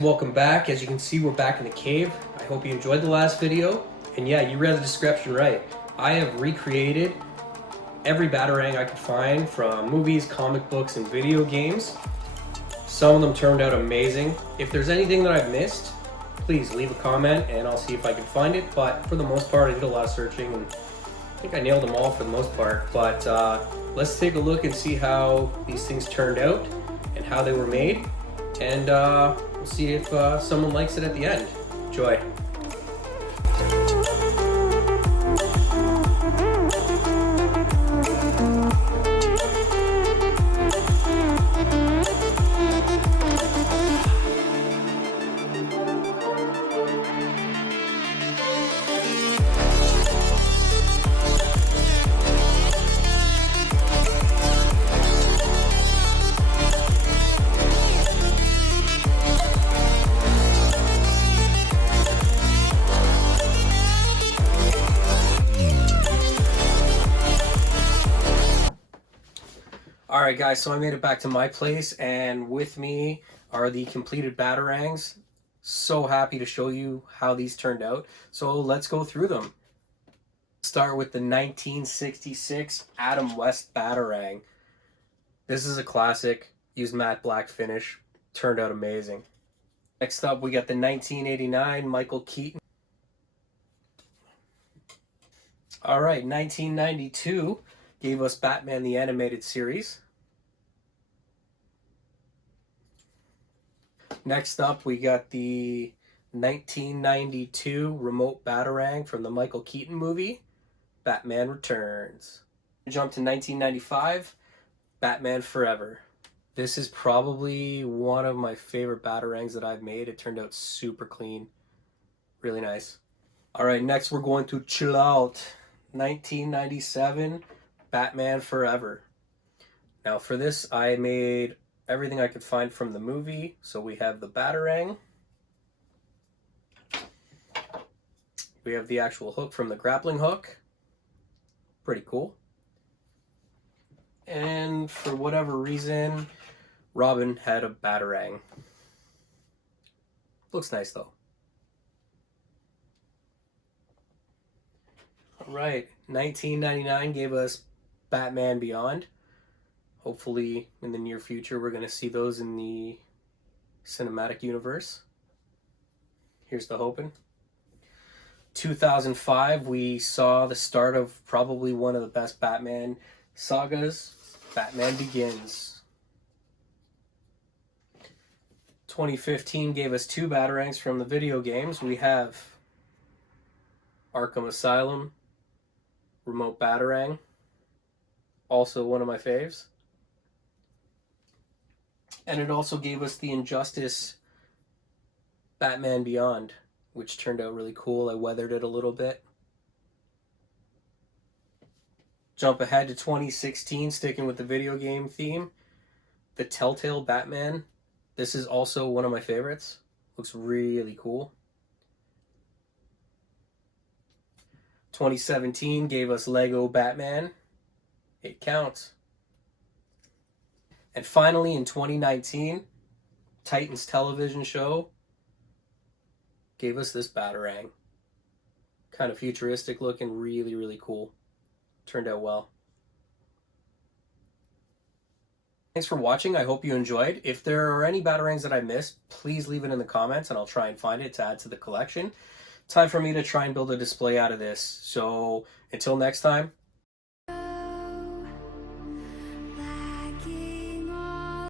Welcome back. As you can see, we're back in the cave. I hope you enjoyed the last video. And yeah, you read the description right. I have recreated every Batarang I could find from movies, comic books, and video games. Some of them turned out amazing. If there's anything that I've missed, please leave a comment and I'll see if I can find it. But for the most part, I did a lot of searching and I think I nailed them all for the most part. But let's take a look and see how these things turned out and how they were made. And we'll see if someone likes it at the end. Enjoy. Alright guys, so I made it back to my place and with me are the completed Batarangs. So happy to show you how these turned out. So let's go through them. Start with the 1966 Adam West Batarang. This is a classic, used matte black finish, turned out amazing. Next up we got the 1989 Michael Keaton. Alright, 1992 gave us Batman the Animated Series. Next up, we got the 1992 Remote Batarang from the Michael Keaton movie, Batman Returns. Jump to 1995, Batman Forever. This is probably one of my favorite Batarangs that I've made. It turned out super clean. Really nice. Alright, next we're going to chill out. 1997, Batman Forever. Now for this, I made everything I could find from the movie. So we have the Batarang. We have the actual hook from the grappling hook. Pretty cool. And for whatever reason, Robin had a Batarang. Looks nice though. Alright, 1999 gave us Batman Beyond. Hopefully, in the near future, we're going to see those in the cinematic universe. Here's the hoping. 2005, we saw the start of probably one of the best Batman sagas, Batman Begins. 2015 gave us two Batarangs from the video games. We have Arkham Asylum, Remote Batarang, also one of my faves. And it also gave us the Injustice Batman Beyond, which turned out really cool. I weathered it a little bit. Jump ahead to 2016, sticking with the video game theme. The Telltale Batman. This is also one of my favorites. Looks really cool. 2017 gave us Lego Batman. It counts. And finally, in 2019, Titans television show gave us this Batarang. Kind of futuristic looking, really cool. Turned out well. Thanks for watching. I hope you enjoyed. If there are any Batarangs that I missed, please leave it in the comments and I'll try and find it to add to the collection. Time for me to try and build a display out of this. So until next time,